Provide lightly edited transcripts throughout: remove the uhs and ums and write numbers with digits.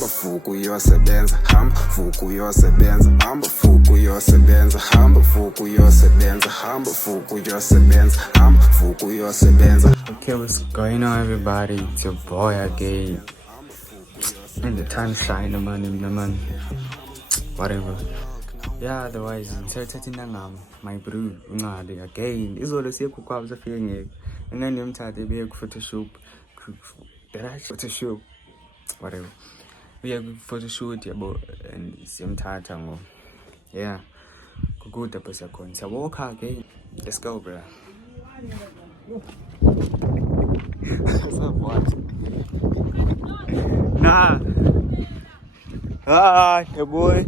hamba fuku uyosebenza, hamba fuku uyosebenza, hamba fuku uyosebenza, hamba fuku uyosebenza, hamba fuku uyosebenza, hamba fuku uyosebenza. Okay, what's going on, everybody? It's your boy again. In the sunshine, man. Whatever. Yeah, otherwise, my bro, again. Izolo siyekukwa uzafike ngeke. Ngene umthathe beye ku Photoshop. Photoshop. Whatever. We have photoshoot yabo and siyamthatha ngo. Yeah. Kukuda bese khona. Siyawalk again. Let's go, bro. Nah. Hey boy.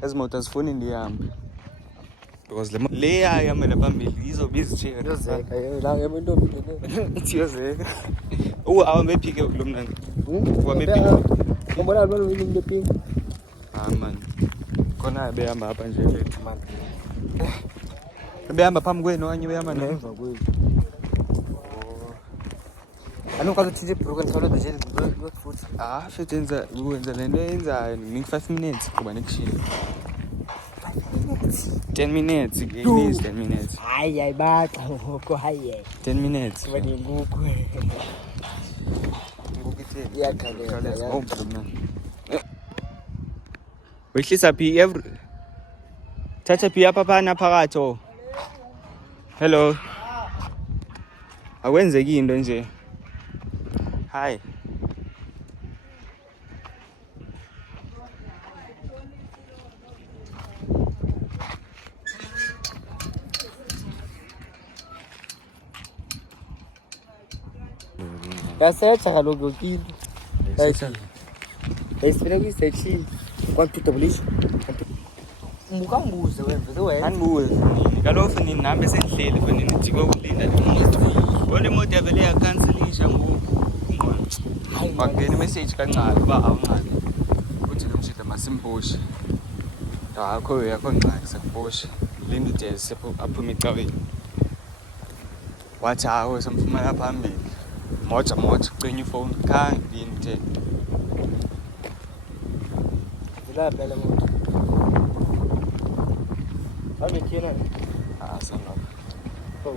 As motor phone in the arm. Because the layer I am in a family is a busy chair. It's yours. Oh, I'll make pick up Lumnan. Ah, man. Kona be am up and man. Be am pam gwe no anyu be am na. Ano ka tshije program solo de good food. Ah, fethenza ukwenza lento yenzayo ni 5 minutes kuba nekushila. 10 minutes. It is 10 minutes. Hayi baxa ngoko hayi. 10 minutes. Wena ngukho. Ngokithini? Iyaqhaleka. Oh, mna. Wehlisa phi every. Thatha phi apha phana phakatho. Hello. Akwenzeki into nje. Hi. Yasearcha kaloku yokile. Esifuna kuyisearchile. Kwantutabilisha. Mukambuze wemveze wena. Andibuze. Kaloku nini nahambe sendihleli fana nijike ukulinda imoto. Wona imoto yavele yakhanselisha ngoku. Hayi, wangena imessage kancane uba awunqali. Uthi nomshida masimboshe. Akho yakho ngxaki sekuboshe. Linda ujezi sepho aphuma ecaweni. Wathi hawo somfumana phambili. Moja cenya ifone khange nginte. Zila phela moto. Awuthina? Ah, sana. Oh,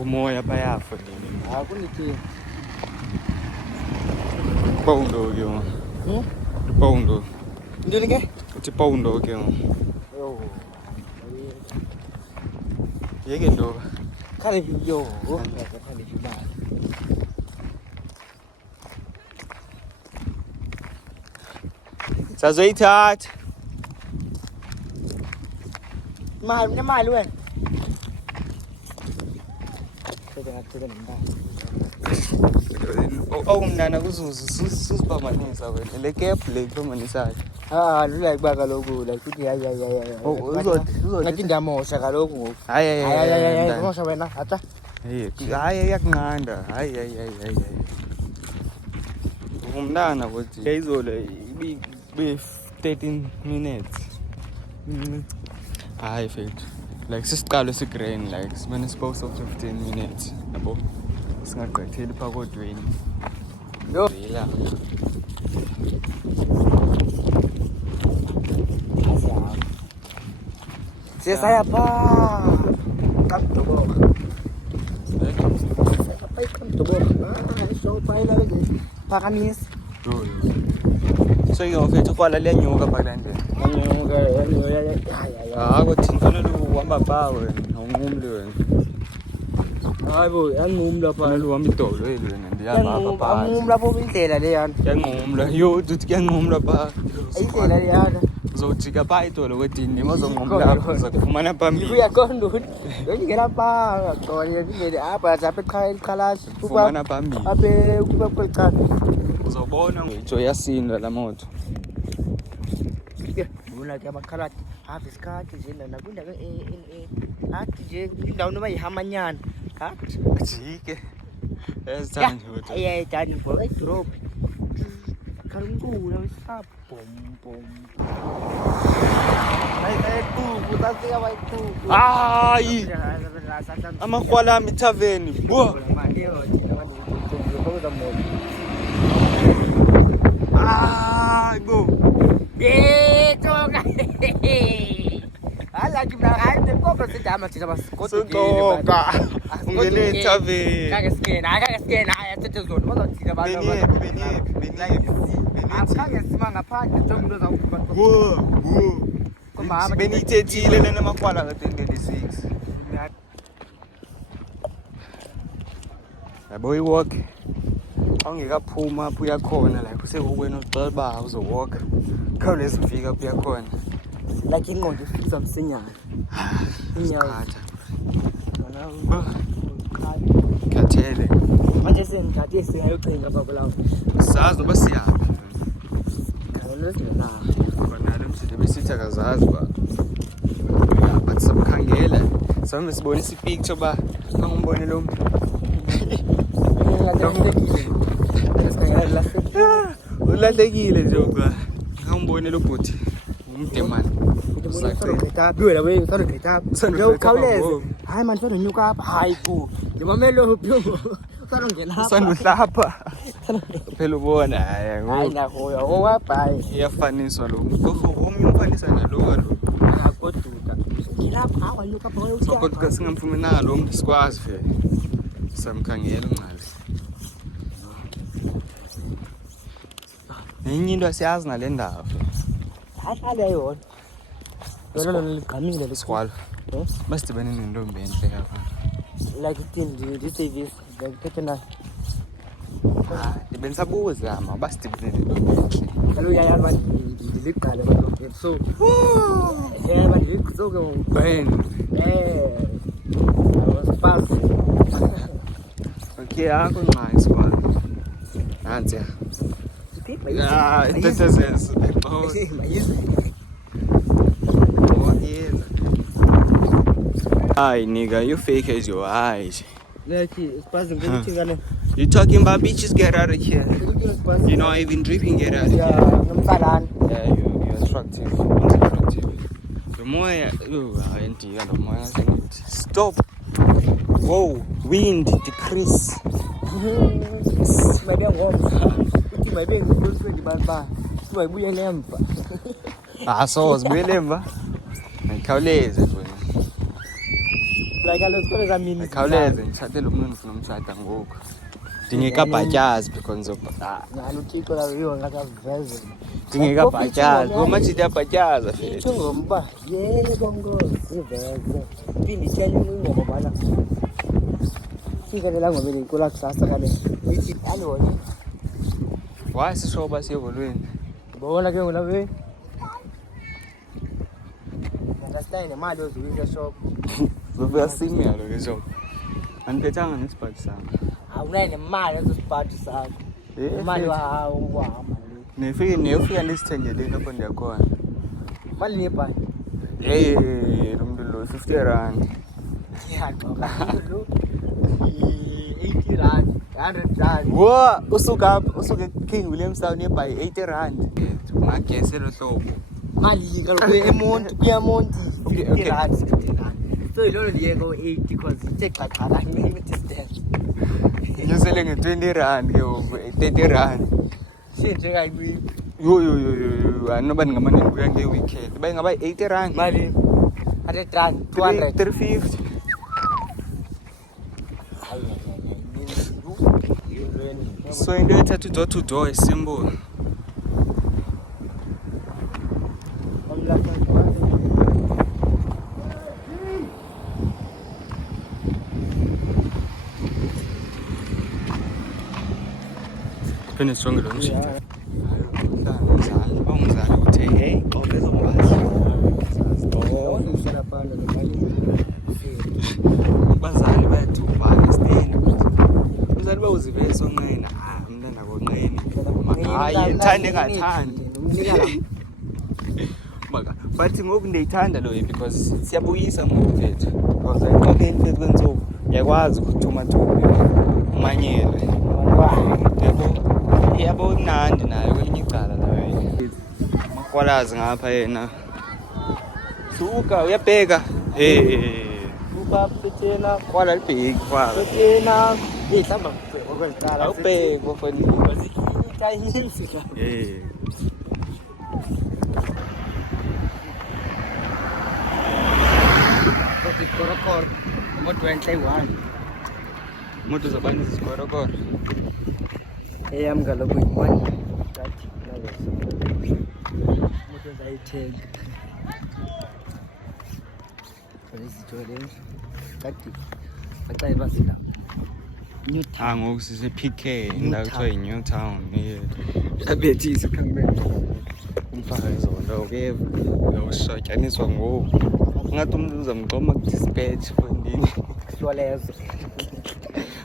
Umoya bayafa nini. akunithini. Paundo ke. Paundo. Ndini ke? Uthi paundo ke. Yo. Yeke ndo. Khale yo, khale jibala. Sazoyithatha. Nemali wena. Ngicela nomntana. Oh mnana kuzuzu susibambanisa wena. Le cap le ibambanisa. Lula kuba kaloku like uthi hayi. Uzothi Ngathi ndiyamosha kaloku ngoku. Hayi. Mosha wena, atha. Hayi yakunqanda. Hayi. Umntana ukuthi izolo be 13 minutes. Hayi fethu. Like sisiqalo sigrain like simane suppose of 15 minutes. Yabo. Singaqhetheli phakodweni. Yo. Yila. Siyasaya pha. Kamdoboka. So phayela ke. Phakamisa. So yofethu kwala lenyuka phalandeni. Anyuka ya. Kwathini fanele uhamba pha wena, awunqumli wena. Hayibo, yanqumla pha. Fanele uhamba idolo wena ndiyahamba apha pha. Yanqumla pho indlela le yana. Yanqumla. Yo, uthi kuyanqumla pha. Indlela le yana. Uzojika pha idolo kwedini imozonqumla apha uzakufumana phambili. Uyaqonda ukuthi yongena pha qonye indlela apha apha eqhalazi. Ufumana phambili. Apha kuba kwecala. Uzobona ngitsho yasinda la moto. Bona ke amakhaladi have isikhathi nje nakunda ke athi nje indawo noma yihamanyana athi Jike. Esithanda ukuthi. Dani bo drop karungula wesap bom. Hayi tu utafika wayitu. Hayi. Amakhwala ami taveni. Bo. ngizokhoza moto. Go. Toka. Hala kimna hayi kopha sidama thina basikode. Soka. Ungene taveni. Kake skena ayathethe zona bazothina abantu. Beniphi. Akhange sima ngaphandle njengomuntu ozawukhupha. Komama benithethile lena makwala ka-2026. Yabo i-walk awungekaphuma apho uyakhona la kusekukwena ucela uba uzowalk khawuleza ufika apho uyakhona like ingqondo ifisa msinyana. Inyawo khathele manje sengikhathi singayocinga baba lawo. sazi noba siyaphi Khona singena. kwanalo msithe besithi akazazi ba but samkhangela sambe sibonisa ipicture ba angimbone lo muntu ulahlekile nje uba ngambone lo bhuti umdemani Uzakhawuleza. Wena uzakhawuleza. Ngiyawukhawuleza. Hayi manje ufana nyuka apha. Hayi ku. Ngimamelo pho. Ufana ngena apha. sanduhlapha phela ubona hayi Hayi nahoya owabhayi. iyafaniswa lo omnye umfanisa nalo kalo Akagoduka. Ngilapha hawa nyuka apha so kodwa uyawuthanda. singamfumenanga lo muntu sikwazi vele samkhangela unqali nenye into asiyazi ngale ndawo Ahlale yona. Yona ligqamile sikwalo basidibane nentombi entle kapha like the service like taken ndibendisabuza ma basidibane nentombi entle kalo yaya manje ngiliqale kodwa so manje ngikuzoke ben I was fast. okay akho nqayi sikwalo nansi itetezes Hi nigga, you fake as your eyes. You talking about bitches? Get out of here. You're not even dripping. Get out of here. Yeah, you're attractive. The more stop. Whoa, wind decrease. So zibuyelemva. Ayikhawuleze wena. Ayikhawuleze ngithathe lo muntu ngifuna umshada ngoku. Ndingekabhatyazi because of Ndingekabhatyazi. Ngoma nje ndiyabhatyaza fethu. Ngomba yebo ngoziveze. Phinde itshele ingoma bana. Sikelela ngoba lenkula kusasa kale. Ithi alona. Why sishoba siyevolweni? Bona ke ngolawe. Understand imali ozuyisa shop. Zofika simiyalo ke shop. Andiphethanga nesibhathi sami. Awunayo nemali ezosiphatha sakho. Imali wahawu uhamba le. Nefika ndisithengele lapho ndiyakhona. Mali nebhani. Lo muntu lo 50 rand. Ngiyaxoka lo. 80 rand, 100 rand. Wo, usuka King William Town nearby 80 rand. Ungagese lo hlobo. Mali kaloku eMonti kuyaMonti 50 rand, 60 rand. So ilolo liyeko 80 because ithe xaxala ngeke distance. Ngiyosele nge20 rand ke ngoku 30 rand. Sinje kayibi. Yo, anoba ningamane ngibuya nge-weekend. Bayingaba 80 rand. Mali 100 rand, 200, 350. So into ethatha door to door is simple. Phinde sitronge lo mshini. Ungizali uthe hey xobeza ngibahla. Abazali bayathuba stand. Umzali bawuzivele sonqena. Umntana konqeni. Hayi ngithanda engathandi. Maka bathi ngoku ndiyithanda lo because siyabuyisa ngoku mfethu. Because ayixokeni mfethu kwensuku. Uyakwazi ukuthuma umanyele. Yabo unandi nayo kwelinye icala la wena. Makwalazi ngapha yena. Suka uyabheka. Uba phethena Kwala libheki kwala. phethena ihlamba okokuqala awubheke mfowethu Chinese la Korokoro moto 21 moto zabantu zikorokoro eyam kaloku yi-1 kathi moto zayithenga izithole kathi baxaye basila Newtown ngoku sise PK indawo kuthiwa yi-Newtown abethisa kamera umfaka izolo ke uyawushotyaniswa ngoku ngathi umuntu uzamgqoma ku-dispatch efondini solezo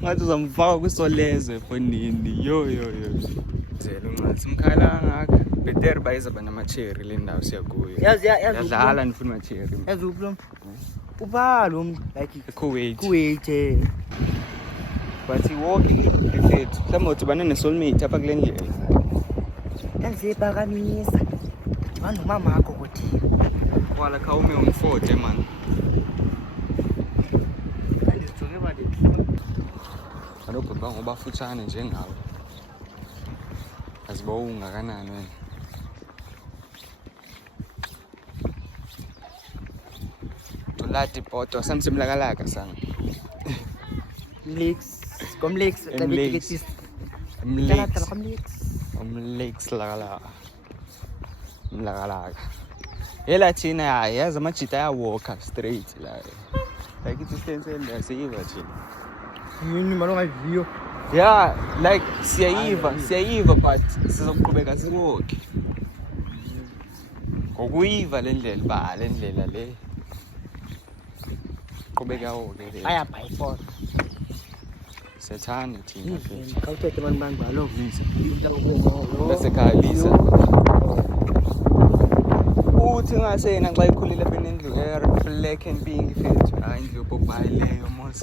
ngathi uzamfaka kwisolezo efondini yo zela unqathi mkhala ngaka betere bayizaba namacheri le ndawo siya kuyo yadlala ndifuna amacheri yazuphi lo ubalo like Kuwait but walking efethu mhlawumbe uthi banesoulmate apha kule ndlela yaziphakamisa dibana nomamakho kuthini kwala khawume umfode man andizithoke mali anobhebha ngoba futshane njengawe aziba ungakanani wena tulati poto samsimlakalaka sana Komlex umlex lakalaka yela thina yazi amajita ayawalka straight la like i-distance endasiyiva thina yini malongaviyo yeah like siyayiva but sizoqhubeka siwalke ngokuyiva le ndlela ba le ndlela le qhubeka wonke le ayabhayifola sethanda thina kawuthethe abantu bangalo basekhaya Lisa uthi ngasena xa ikhulile apha endlu black and pink fethu hayi indlu yopokubayileyo mos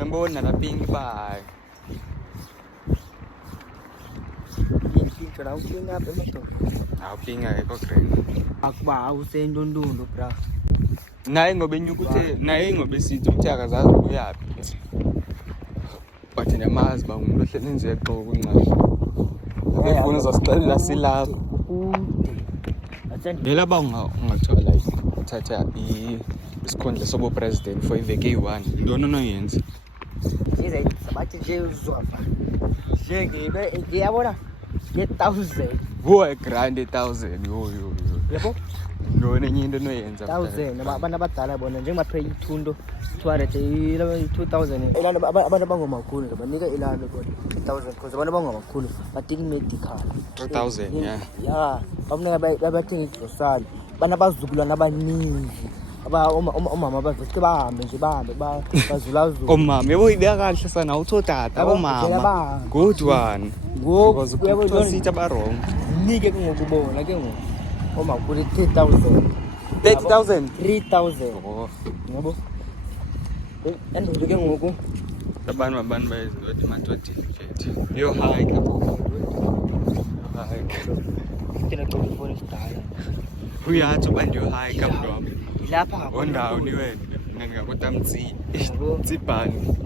ngibona la pink bayo impintsho la upinga apha emadoda awupinga ekho green akuba awusendundundu bra naye ngoba enyukuthe naye ngoba esithi ukuthi akazazi ukuyaphi but namazi ba umuntu ohlele nje eqoko kuncashi ngifuna uzosixelela silapha Vela ba ungathola uthatha isikhundla sobo president for iveke eyi-1 ntoni onoyenza sabathi nje uzova ngiyabona nge-1000 wo grand 1000 yo yabo ntoni enye into onoyenza 1000 abantu abadala bona njengabaphe ithundo 2000 abantu abangomakhulu banika ilalo kodwa 1000 because abantu abangomakhulu badinga medical 2000 yeah bafuneka babathenga igrosari banabazukulwana abaningi omama bavese bahambe nje bazulazula omama yebo ibeka kahle sana awuthotata omama good one because kuthosithi abarong nike kungokubona ke ngoku omakhulu 3000 yabo andike ke ngoku abantu bayezithi matoti yo hike kena qoba ifoni sidala uyathi uba ndiyo hike mntu wami lapha ondawo ni wena ngakotamtsi tsibhani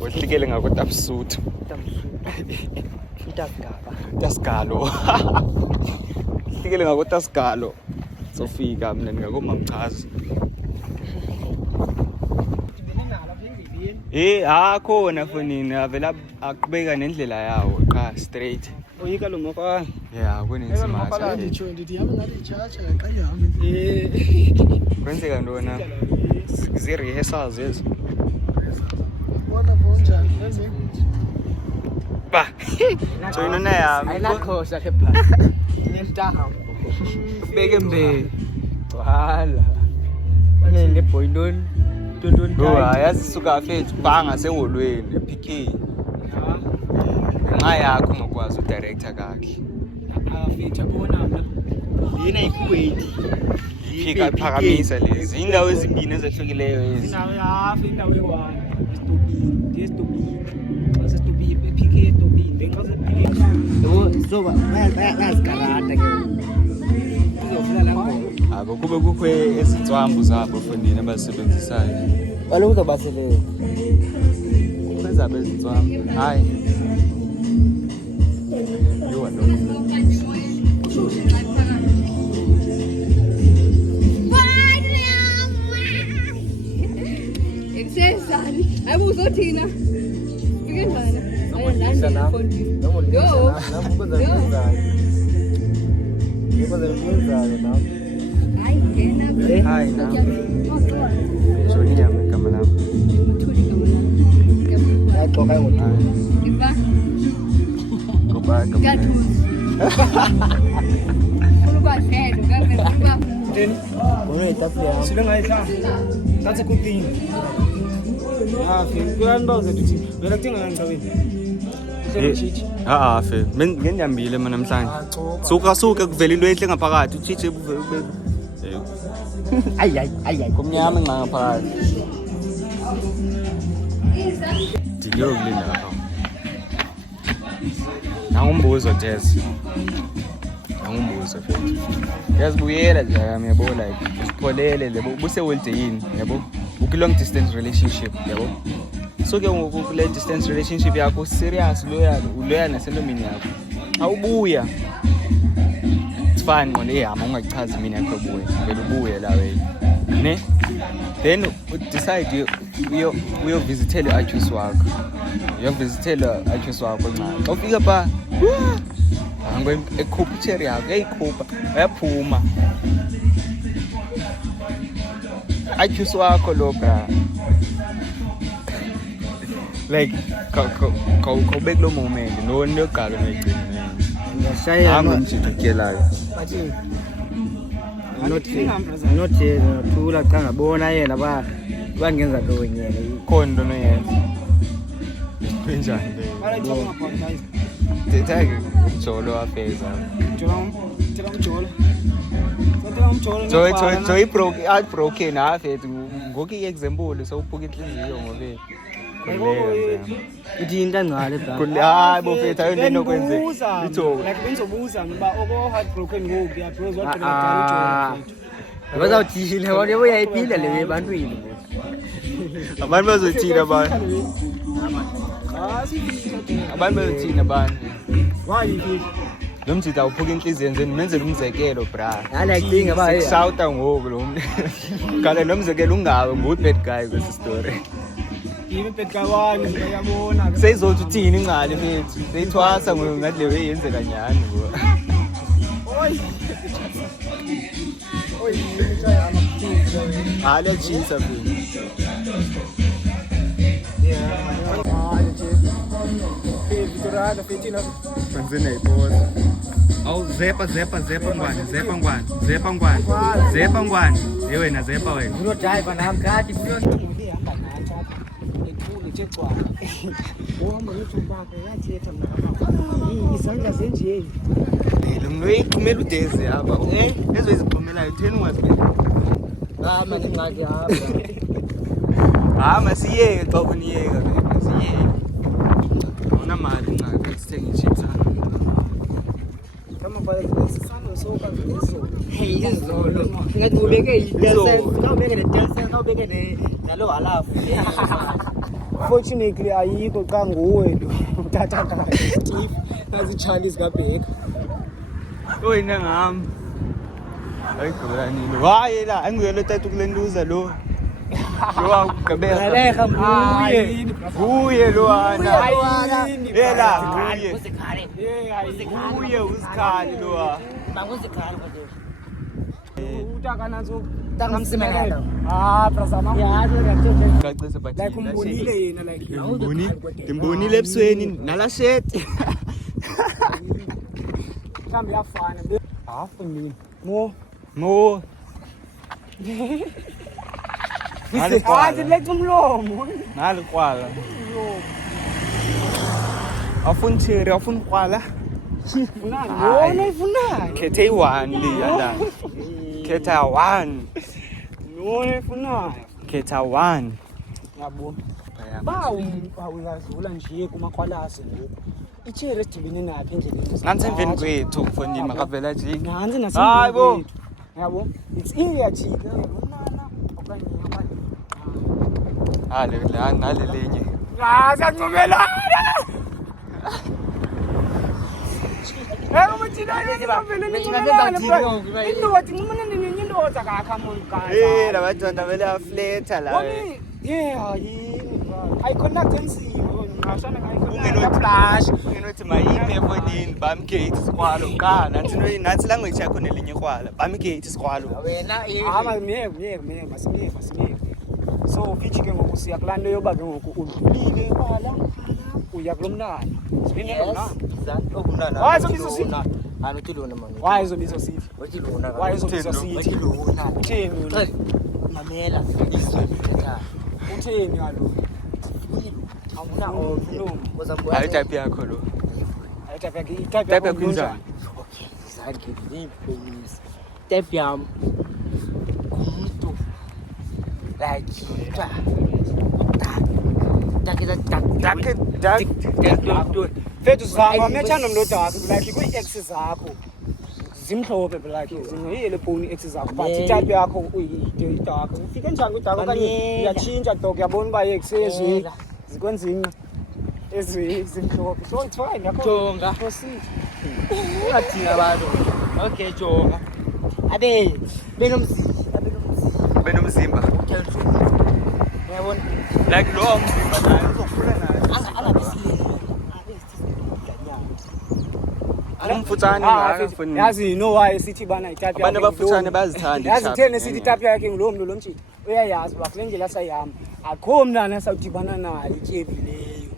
ohlikele ngakotamsuthu tasigalo hlikele ngakotasigalo sofika mina ngakomamchaza khona fonini avela aqhubeka nendlela yawo qha straight uyika lo mofana yeah kunensimasa ndithi yabe ngathi chacha qale hambe kwenzeka ntona zi-rehearsals ezo bona bonjani lenze ba joyinona yami ayinakhosa ke pha nentaha beke mbele wala nene boyintoni yazi suka fethu banga seholweni ePK nxa yakho ngokwazi udirector kakhe afetha bona mina yena iKuwait fika phakamisa lezi indawo ezibini ezehlukileyo ezi indawo yafa indawo ye-1 stupid ePK stupid bengaze so bayazikarata ke uzofika lapho abo kube kukho ezintswambu zabo fondini abasebenzisayo kaloku uzobasele zabo ezintswami. Hayi. Yho lo. Eksesani. Hayi uzothina. Fike njani? Ngihlala nami. Noma Yo. nami ukwenza ngiyenzayo. Ngiyenzayo nami. Hayi ngena. Hayi na. Ngoxoxa. Joni yami igama lami. Uthuli gama lakho. Yaxoxa ngothini. Iba. Goba. Gathuzi. Ulubahlelo kambe uba. Bona itafula yami. Sile ngayihla. That's a good thing. Ah, kuyani bawuze uthi vela kudinga ngani Fe. Ngiyambile mina namhlanje. Suka kuvela into enhle ngaphakathi. Uchiche ube. Ayi. Kumnyama ngaphakathi. Diyo kulinda lapha. Nangumbuzo Jess. Nangumbuzo futhi. Yazibuyela nje yabo like usipholele yabo buse holiday yini yabo. Long distance relationship yabo. So ke ngoku kule distance relationship yakho serious loyal nasentomini yakho. Awubuya. It's fine ngone ehama ungachazi mina yakho ubuye. Vele ubuye la wena. Ne? Then decide uyo visitela archus wakho. Uyo visitela archus wakho nqa. Xa ufika pha ngo ekhupha cherry yakho eyikhupha ayaphuma. Archus wakho lo bra. Like go back lo moment no galo noyigcina Ngiyashaya angumjito kelayo bathi not thula cha ngabona yena bangenza lo nyene khona into noyenza kanjani le thetha umjolo wafeza Joy broken afethu ngoki example sowuphuka inhliziyo ngobe uthi into angcale bra hayi bofethu ayonto nokwenza itho like bengizobuza ngiba oko heartbroken ngoku ya bros what can I do bazawuthile wona uyayiphila le ebantwini abantu bazothina abantu bazothina abantu why lo mthitha uphuka inhliziyo yenzeni menzele umzekelo bra yana idinga ba hey shouta ngoku lo kale nomzekelo ungawe ngu-bad guy kwesi story yini bad guy wani ngiyabona seyizothi uthini ingcali bethu seyithwasa ngathi leyo yenzeka nyani bo hale chisa phela Fanzine iposa. Awu zepa ngwane. Wena zepa wena. uno driver nami kati ngihamba ngathi ekhulu nje cwa woma uthubaka yathetha mama izandla zenje Lo mlo iqhumela udezi apha. Lezo iziqhumelayo theni ungazibeki. manje ngaki hamba Masiyeke xa uniyeka bebe. Siyeke. Una mali ngaka sithenga chips ana. kama kwa sisano soka ngeso hey izolo ngathi ubeke i-10 kawubeke ne-10 kawubeke nalo halafu fortunately ayikho xa nguwe uthatha kahle azitshali zikabheka Oyina ngami. Ayigqolanile. Hayi la angiyelo tatu kulenduza lo. Lo awugabeka. Ngaleha nguye. Nguye lo ana. Yela nguye. uzikhale Nguye usikhali lo. manguzikhale manje utaka nazo tangamsimela brasama yazi ngakuthe Cacisa bathi. like umbonile yena like Timbonile ebusweni nala shirt. kambe yafana hafu mina Mo. hayi lexa umlomo Nalo kwala. Afun chiri afun kwala. funani wona ifunani Khethe i-1 le yala. Khetha 1. wona ifunani Khetha 1. yabo bawuzazula nje kumakhwalasi ngoku icheri esidibene naphi endleleni Nansi emveni kwethu mfondini makavela jiki. nansi Hayi bo. nasemveni yabo it's easier jika unana okanye abanye Hale la nale lenye. siyancomelana indoda kakhamolikaya labajonda vele afletha la ayiconnect ensimo ngashana ngayiflash nginothi mayiphe efonini bamgate sikwalo qala nathi language yakho nelinye kwala bamgate sikwalo wena miyeke masimiyeke so fithi ke ngoku siya kulaa nto yoba ke ngoku udlulile kwala uya kulo mntana wayezobizo sithi mamela izolithetha utheni kaloku awuna omlungu hayi type yakho lo itype yakho injani okay zange ngibonise step yam umuntu like fethu zama methanda mntoda wakho like kwii-ex zakho zimhlophe like zingoyile phone i-ex zakho but itype yakho uyidakho ufike njani kwidakho okanye uyatshintsha dog uyabona uba i-ex zikwenzini ezimhlophe so it's fine jonga ungathina abantu okay jonga abe benomzimba uyabona like lo mzimba naye uzokhula naye umfutsane ngaka yazi no why sithi bana itype yakho abantu abafutshane bazithanda yazi thene sithi itype yakhe ngulo mntu lo mtshini uyayazi uba kule ndlela sayihamba akho mntana asawudibana nayo ityebileyo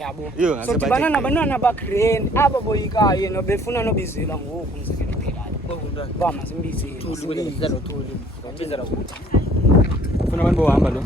yabo so dibana nabantwana bagrand aba boyikayo yena befuna nobizela ngoku umzekelo phelayo uba masimbizele funa abantu bohamba lo